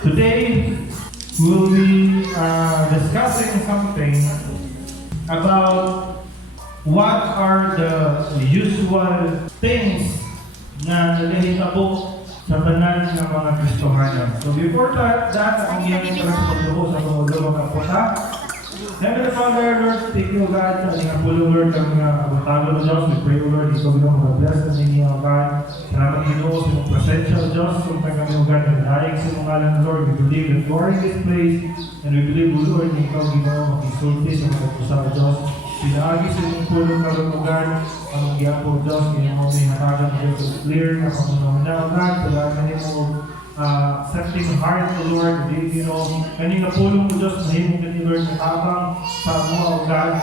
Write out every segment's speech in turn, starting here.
Today, we'll be discussing something about what are the usual things na nalihitabo sa banal ng mga Kristohanan. So before that, ang iyong para sa pagluho sa mga mga puta. Heavenly Father, Lord, thank you, God, sa ating apulo, Lord, ang abotado ng Diyos. We pray, Lord, ikaw bilang mag-bless na ninyo, God. Salamat Ginoo sa mong presensya, O Diyos, kung kami, O God, nagdaig sa mong ngalan, Lord. We believe that you are in this place, and we believe, O Lord, na ikaw, Ginoo, mag-isulti sa mga pusa, O Diyos. Pinaagi sa inyong pulong karoon, O God, ang giyapo, O Diyos, ngayon mo may hatagan, O Diyos, clear na pamunaw na, O God, kailangan mo setting heart, O Lord, you know, kanina pulong, O Diyos, mahimong kanina, Lord, natabang sa mga, O God,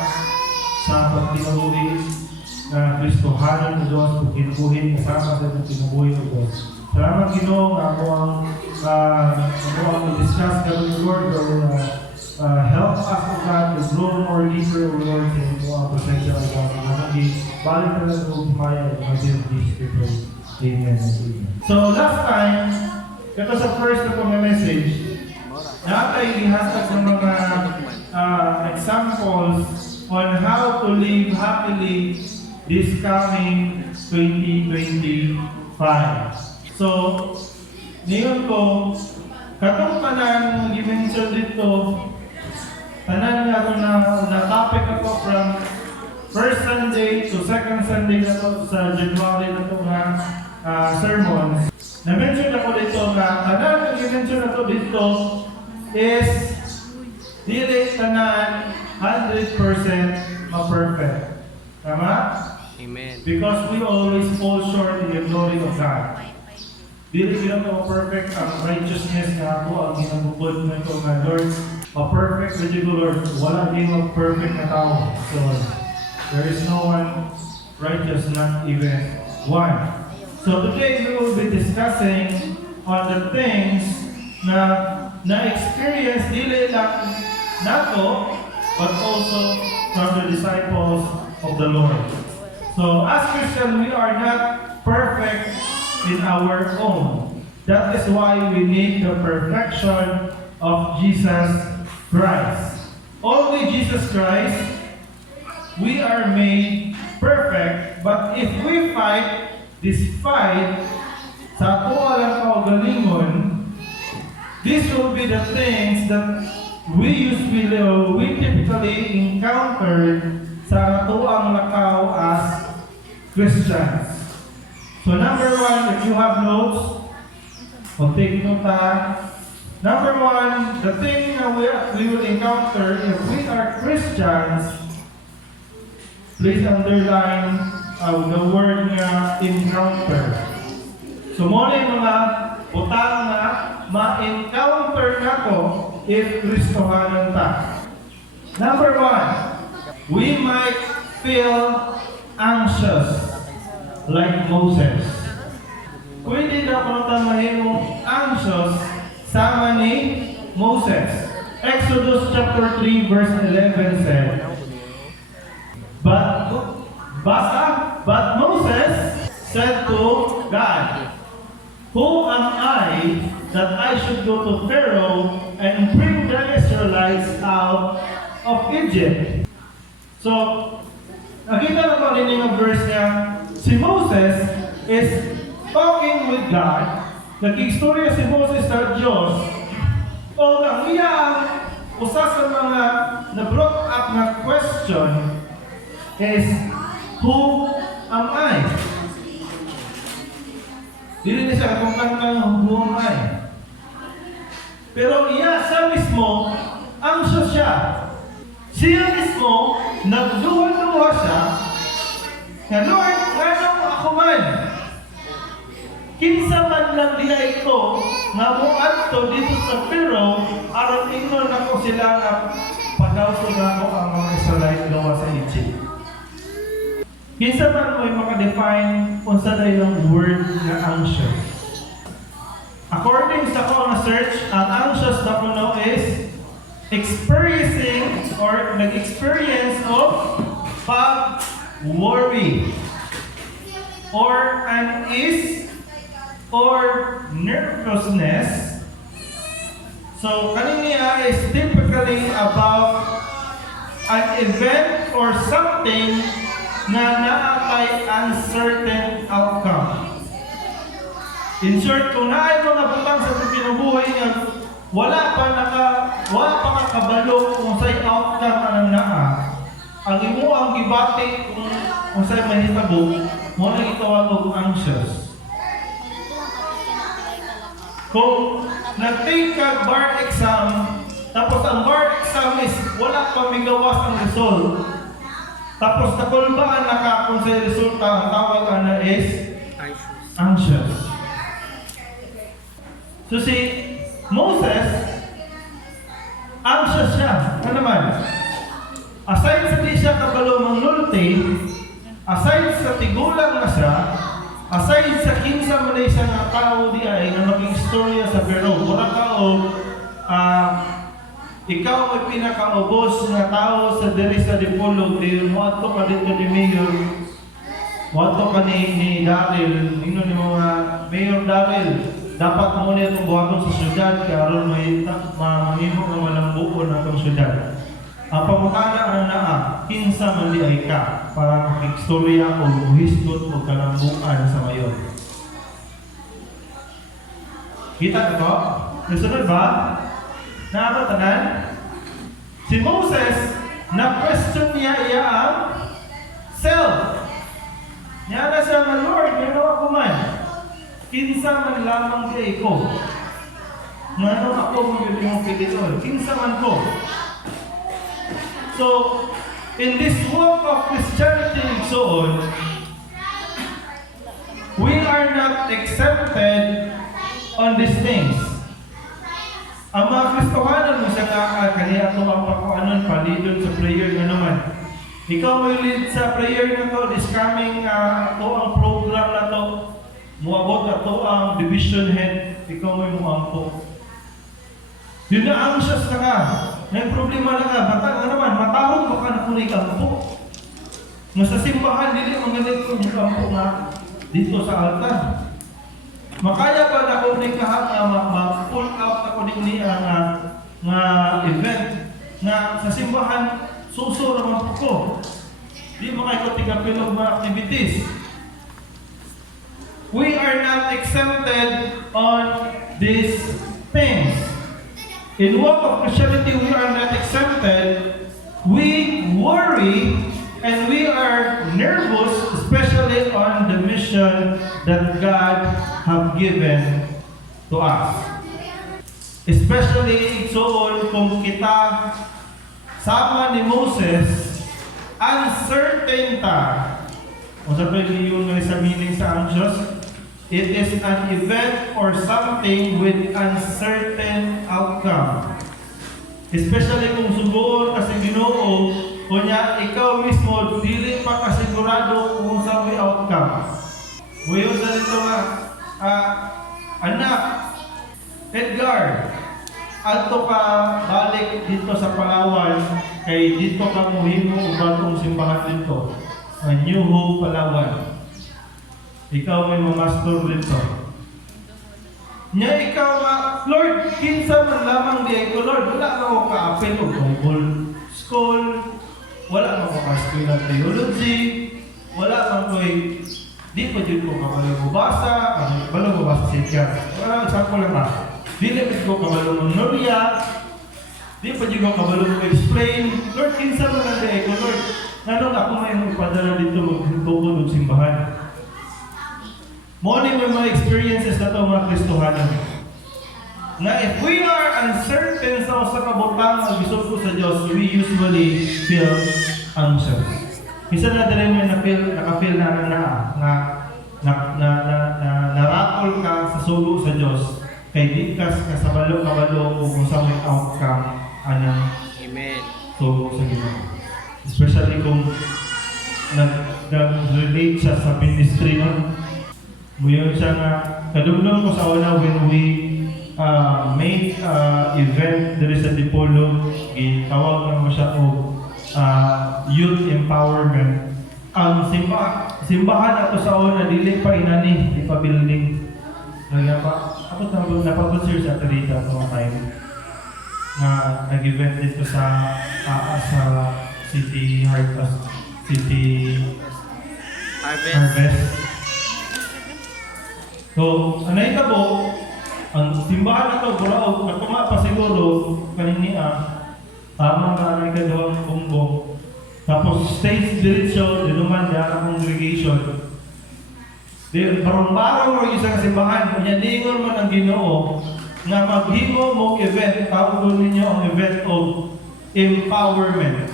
sa pagtinabuhin na Kristohanan, O Diyos, pagkinubuhin, kasama sa itong tinubuhin, O Diyos. Salamat, Ginoo, ako ang discuss kami, O Lord, or help us, O God, to grow more deeper, O Lord, sa ito ang presensya, O God. Balik na lang o kumaya, O God, Jesus, Amen. So, last time, ito sa first na pong message, natay ihasag ng mga examples on how to live happily this coming 2025. So, ngayon ko, katong tanan dimension dito, tanan nga na topic ako from first Sunday to second Sunday na to sa January na to nga sermons. Na-mention ako dito na tanan ang i-mention na to dito is dili tanan 100% ma-perfect. Tama? Amen. Because we always fall short in the glory of God. Dili sila ma-perfect ang righteousness na ako ang ginagubod na ito na Lord. Ma-perfect with you, Lord. Wala din ma-perfect na tao. So, there is no one righteous, not even one. So today we will be discussing on the things na experience dili lang nato but also from the disciples of the Lord. So as Christians, we are not perfect in our own. That is why we need the perfection of Jesus Christ. Only Jesus Christ, we are made perfect, but if we fight this fight sa ato alang kaugalingon, this will be the things that we typically encounter sa ato ang lakaw as Christians. So number one, if you have notes, take note ha. Number one, the thing that we will encounter if we are Christians, please underline the word nga encounter. So muna yung mga butang na ma-encounter na ko if Kristohanan ta. Number one, we might feel anxious like Moses. Pwede na kung mahimong anxious sama ni Moses. Exodus chapter 3 verse 11 said, But Moses said to God, "Who am I that I should go to Pharaoh and bring the Israelites out of Egypt?" So, nakita na ba rin yung verse niya? Si Moses is talking with God. Nag-istorya si Moses sa Diyos. O ang iyang usa sa mga na-brought up na question is, who am I? Dili niya siya kung kantang who am I. Pero siya mismo, anxious siya. Siya mismo, nagduwa-duwa siya, na Lord, anong ako man? Kinsa man lang diya ito, na muadto dito sa Pharaoh, aron ingnon ako sila na pagawso na ako ang mga Israelite gawa sa Egypt. Kinsa man mo maka-define kung sa yung word na anxious. According sa ko na search, ang anxious na kuno is experiencing or nag-experience of pag-worry or unease or nervousness So, kanina is typically about an event or something na naakay uncertain outcome. In short, kung naay mga butang sa pinubuhay niya, wala pa kabalo kung sa'y outcome ang naa. Ang imo ang gibati kung sa'y mahitabo, mo na itawag og anxious. Kung nag-take ka bar exam, tapos ang bar exam is wala pa migawas ang result, tapos nakulbaan na ka kung sa'y resulta, ang tawag na is anxious. So si Moses, anxious siya. Ano naman? Aside sa di siya kabalo manulti, aside sa tigulang na siya, aside sa kinsa man siya nga tao di ay na maging istorya sa Pero, wala ka o ikaw ay pinakaubos nga tao sa diri sa Dipolog, dahil mo ato ka dito ni Mayor, mo ato ka ni Daryl, ino ni mga Mayor Daryl, dapat mo na itong buhaton sa syudad, kaya aron may mamahimo ng malambuon ng itong syudad. Ang pamukana ang naa, kinsa man di ay ka, para makikstorya o hisgot o kalambuan sa mayon. Kita na to? Nasunod ba? Nakakatanan? Si Moses, na-question niya iya ang self. Niya na siya ng Lord, ginawa ko man. Kinsa man lamang di ko. Ngano ako magiging mong Piliton? Kinsa man ko. So, in this walk of Christianity and so on, we are not exempted on these things. Ang mga Kristohanan mo sa kaniya ito ang pakuanon, palidon sa prayer na naman. Ikaw may lead sa prayer na to, this coming ito ang program na to, muabot na to ang division head, ikaw may muampo. Yun na anxious na ka. May problema na ka. Bata ka naman, matahog baka na kunay kampo. Sa simbahan, dili magalit kung kampo na dito sa altar. Makaya ba na kunay kahang ma-pull out na kuning niya nga event na sa simbahan, suso naman ko. Di makikot-tigapilog mga activities. We are not exempted on these things. In walk of Christianity, we are not exempted. We worry and we are nervous, especially on the mission that God have given to us. Especially so kung kita sama ni Moses, uncertain ta. O sa yun nga sa meaning sa anxious, it is an event or something with uncertain outcome. Especially kung subuon kasi Ginoo, kunya ikaw mismo dili pa kasigurado kung sa may outcome. Ngayon sa dito nga, anak, Edgar, adto ka balik dito sa Palawan, kay dito ka muhimo og bagong simbahan dito. A New Hope Palawan. Ikaw may mamastor dito. Nya ikaw Lord, kinsa man lamang di ko, Lord, wala na ako ka-apel o Bible school, wala na ako ka-school ng theology, wala na ako di pa dito ko kabalo mo basa, kabalo mo basa siya. Wala, example lang ba? Dili ko kabalo mo Noria, di pa dito ko kabalo mo explain, Lord, kinsa man lang di ko, Lord, nanong ako may magpadala dito magtutubod ng simbahan. Morning may mga experiences na ito mga Kristohanan. Na if we are uncertain sa kabutang ang bisog ko sa Diyos, we usually feel anxious. Isa na dali mo naka-feel na ratol ka sa sulo sa Diyos, kay di ka sa kabalo kung sa may outcome anang sulo sa Ginoo. Especially kung nag-relate siya sa ministry nun. Muyon siya nga, kadugdong ko sa una when we make event diri sa Dipolog, tawag na mo siya o youth empowerment. Ang simbahan ato sa una, dili pa inani, di pa building. Kaya pa, ako napag-sir sa Tarita mga time. nga nag-event dito sa City City Harvest. So, anay tabo, ang simbahan na to, buraog, matuma pa siguro, kaniniya, amang nanay kadawang bumbong. Tapos, stage diretso, dinuman niya ang congregation. Di, barong-barong mo isang simbahan, kanya lingon mo ng Ginoo, na maghimo mong event, tawag ninyo ang event of empowerment.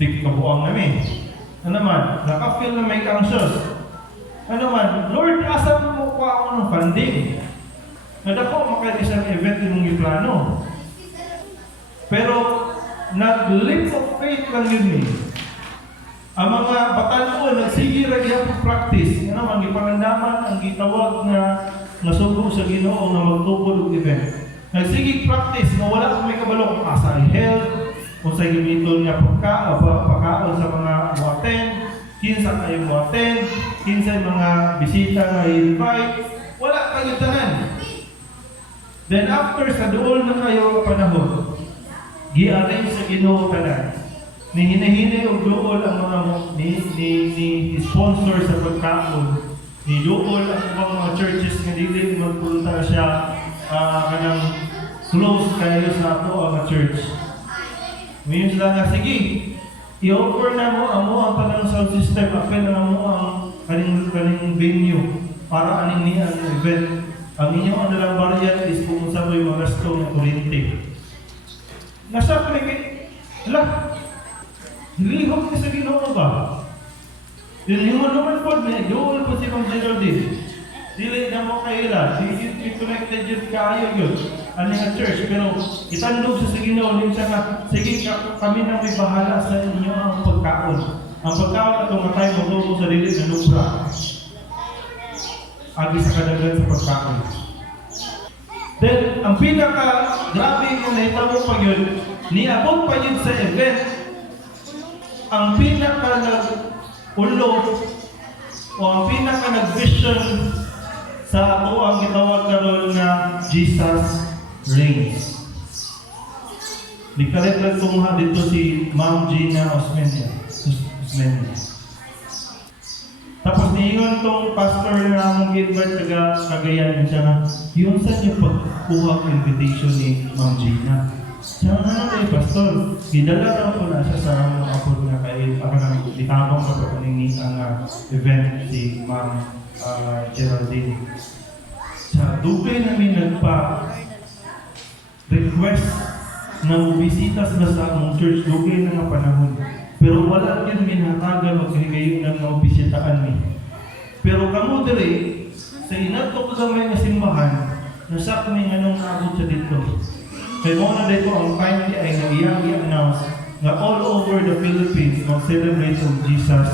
Tigkabuang namin. Ano naman, naka-feel na may anxious. Ano naman, Lord, asa mo ko ako ng funding? Nadako makailisang event yung iplano. Pero, nag-leap of faith lang yun eh. Ang mga batanon, nagsige ragyang practice. Ano naman, ipangandaman ang gitawag na nasubong sa Ginoo na magtukod og event. Nagsige practice na wala kang may kabalo kung asa ang health, kung sa gamiton niya pagkaon sa mga muaten, kinsa kayo muaten, kinsa mga bisita na i-invite, wala kayo tanan. Then after sa dool na kayo panahon, gi-arrange sa Ginoo tanan. Ni hinahinay og dool ang mga ni sponsor sa pagkaon. Ni dool ang mga churches nga dili magpunta siya kanang close kayo sa ato ang church. Ngayon sila nga, sige, i-offer na mo ang tanang sound system, apel na mo ang kaning venue para aning niya ang event. Ang inyong ano lang barya is kung sa mo yung mga gasto ng kurente. Nasa kaya, ala, nilihok niya sa Ginoo ba? Nilihok naman po, doon po si Mang Geraldine. Dili na mo kaila, di connected yun kayo yun. Ano nga church, pero itandog sa Ginoo din siya nga, sige kami na may bahala sa inyo ang pagkaon. Ang pagkaon na tumatay mo doon sa dili na lubra. Agi sa kadaghan sa pagkaon. Then, ang pinaka-grabe yung nahitabo pa yun, niabot pa yun sa event, ang pinaka-nag-ulo o ang pinaka-nag-vision sa ato ang gitawag karon na Jesus Reigns. Dikalit lang tumuha dito si Ma'am Gina Osmeña. Tapos niingon tong pastor na among invite taga Cagayan siya na, yun sa niyo pagkuha ng invitation ni Ma'am Gina. Siya nga na pastor, gidala na ako na siya sa mga kapod na kayo, ako nang itabang sa pagpaningi ang event si Ma'am Geraldine. Sa dugay namin nagpa-request na bisita sila sa among church, dugay na nga panahon. Pero wala yun minatagan maghigayon ng mga bisitaan ni. Pero kamo diri sa inatok sa may simbahan, nasa kami nganong naabot sa dito. Kaya mo na dito ang kindly ay nag-iyang i-announce na all over the Philippines mag-celebrate of Jesus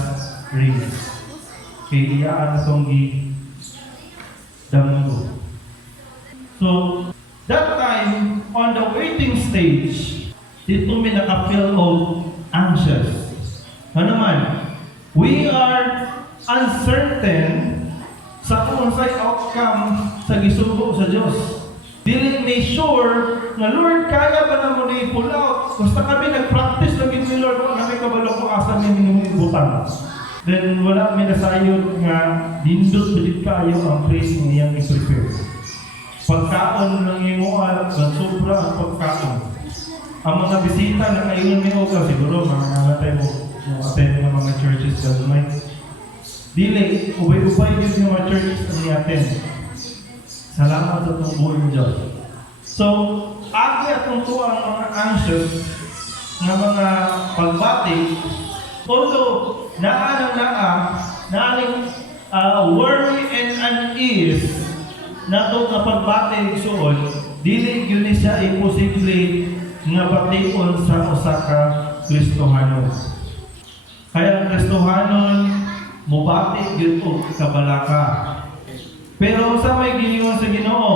Reigns. Kaya iyaan na itong damgo. So, that time, on the waiting stage, dito may naka-feel of anxious. Ano naman? We are uncertain sa kung sa'y outcome sa gisugo sa Diyos. Dili may sure na Lord, kaya ba na mo na i-pull out? Basta kami nag-practice lagi ni Lord, kung namin kabalo ko asa may minumibutang. Then wala may nasayod nga dindot ulit kayo ang praise ng iyang i-prepare. Pagkaon ng imuan, sobra ang pagkaon. Ang mga bisita na kaingon ni Oka, siguro mga nangatay mo attend ng mga churches sa may dili, ubay-ubay yun yung mga churches na ni-attend. Salamat sa itong buong Diyos. So, agi atong tuwa ang mga anxious na mga pagbati, although naaning worry and unease na ito nga pagbati suod, dili yun siya imposible nga bation sa usa ka Kristohanon. Kaya ang Kristohanon mubati gyud og kabalaka. Pero sa may giingon sa Ginoo,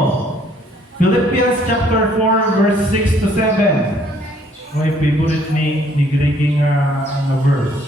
Philippians chapter 4 verse 6 to 7. My favorite ni Greggy nga verse.